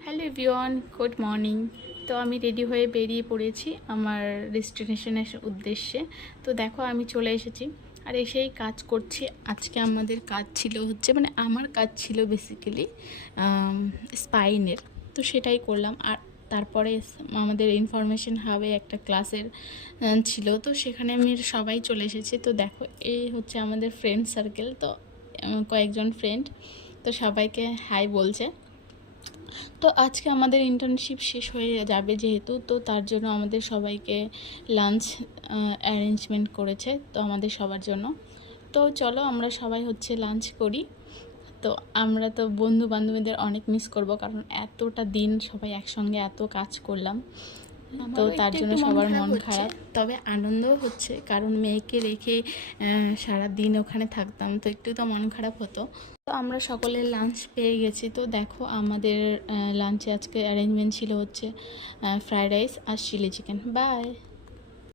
Hello everyone, good morning. তো আমি ready হয়ে বেরিয়ে পড়েছি আমার ডেস্টিনেশনের উদ্দেশ্যে। তো দেখো আমি চলে এসেছি আর এসেই কাজ করছি। আজকে আমাদের কাজ ছিল মানে আমার কাজ ছিল বেসিক্যালি স্পাইনের। তো সেটাই করলাম। আর তারপরে আমাদের ইনফরমেশন হাবে একটা ক্লাসের ছিল, তো সেখানে আমি সবাই চলে এসেছি। তো দেখো এই হচ্ছে আমাদের ফ্রেন্ড সার্কেল। তো কয়েকজন ফ্রেন্ড, তো সবাইকে হাই বলছে। তো আজকে আমাদের ইন্টার্নশিপ শেষ হয়ে যাবে যেহেতু, তো তার জন্য আমাদের সবাইকে লাঞ্চ অ্যারেঞ্জমেন্ট করেছে তো আমাদের সবার জন্য। তো চলো আমরা সবাই লাঞ্চ করি। তো আমরা তো বন্ধু বান্ধবীদের অনেক মিস করব, কারণ এতটা দিন সবাই একসঙ্গে এত কাজ করলাম। তো তার জন্য সবার মন খারাপ, তবে আনন্দও হচ্ছে, কারণ মেয়েকে রেখে সারা দিন ওখানে থাকতাম, তো একটু তো মন খারাপ হতো। তো আমরা সকলে লাঞ্চ পেয়ে গেছি। তো দেখো আমাদের লাঞ্চে আজকে অ্যারেঞ্জমেন্ট ছিল ফ্রাইড রাইস আর চিলি চিকেন। বাই।